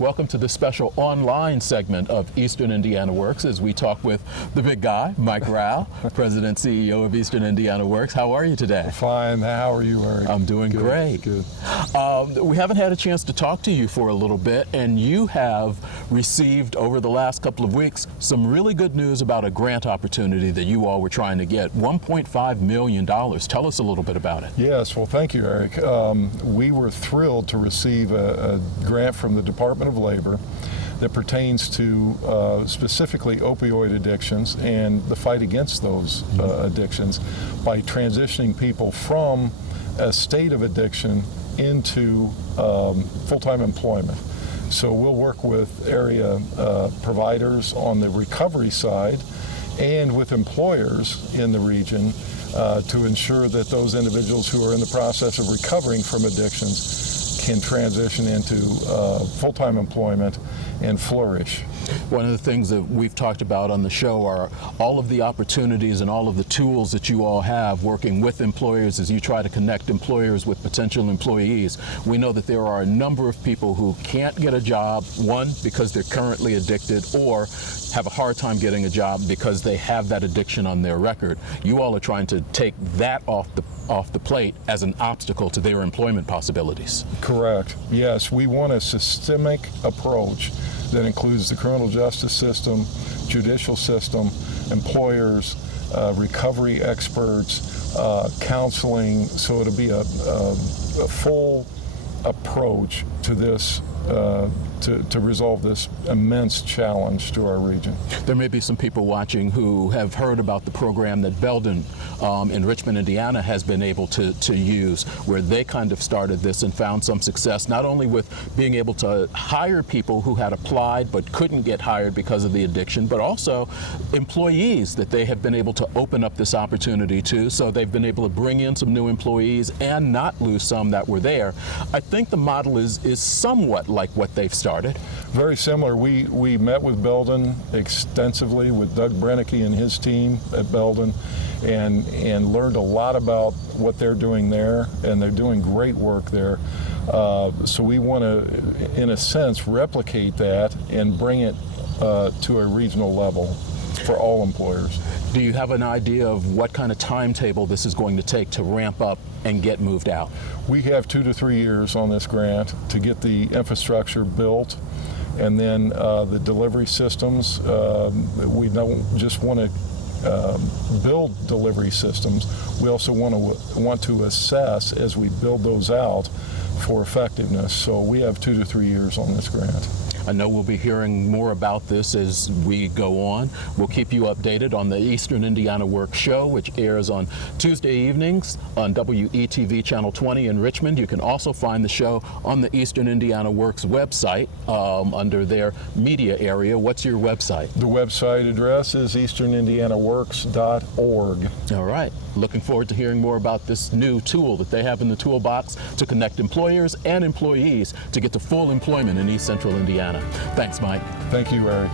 Welcome to this special online segment of Eastern Indiana Works as we talk with the big guy, Mike Rao, President CEO of Eastern Indiana Works. How are you today? Fine. How are you, Eric? I'm doing great. Good. We haven't had a chance to talk to you for a little bit, and you have received over the last couple of weeks some really good news about a grant opportunity that you all were trying to get, $1.5 million. Tell us a little bit about it. Yes, well, thank you, Eric. We were thrilled to receive a grant from the Department of Labor that pertains to specifically opioid addictions and the fight against those addictions by transitioning people from a state of addiction into full-time employment. So we'll work with area providers on the recovery side and with employers in the region to ensure that those individuals who are in the process of recovering from addictions can transition into full-time employment and flourish. One of the things that we've talked about on the show are all of the opportunities and all of the tools that you all have working with employers as you try to connect employers with potential employees. We know that there are a number of people who can't get a job, one, because they're currently addicted, or have a hard time getting a job because they have that addiction on their record. You all are trying to take that off the plate as an obstacle to their employment possibilities. Correct. Yes, we want a systemic approach that includes the criminal justice system, judicial system, employers, recovery experts, counseling, so it'll be a full approach to this to resolve this immense challenge to our region. There may be some people watching who have heard about the program that Belden in Richmond, Indiana has been able to use, where they kind of started this and found some success, not only with being able to hire people who had applied but couldn't get hired because of the addiction, but also employees that they have been able to open up this opportunity to. So they've been able to bring in some new employees and not lose some that were there. I think the model is somewhat like what they've started. Very similar. We met with Belden extensively with Doug Brennicky and his team at Belden and learned a lot about what they're doing there, and they're doing great work there. So we want to, in a sense, replicate that and bring it to a regional level for all employers. Do you have an idea of what kind of timetable this is going to take to ramp up and get moved out? We have 2 to 3 years on this grant to get the infrastructure built, and then the delivery systems. We don't just want to build delivery systems. We also want to assess as we build those out for effectiveness. So we have 2 to 3 years on this grant. I know we'll be hearing more about this as we go on. We'll keep you updated on the Eastern Indiana Works show, which airs on Tuesday evenings on WCTV Channel 20 in Richmond. You can also find the show on the Eastern Indiana Works website under their media area. What's your website? The website address is easternindianaworks.org. All right. Looking forward to hearing more about this new tool that they have in the toolbox to connect employers and employees to get to full employment in East Central Indiana. Thanks, Mike. Thank you, Eric.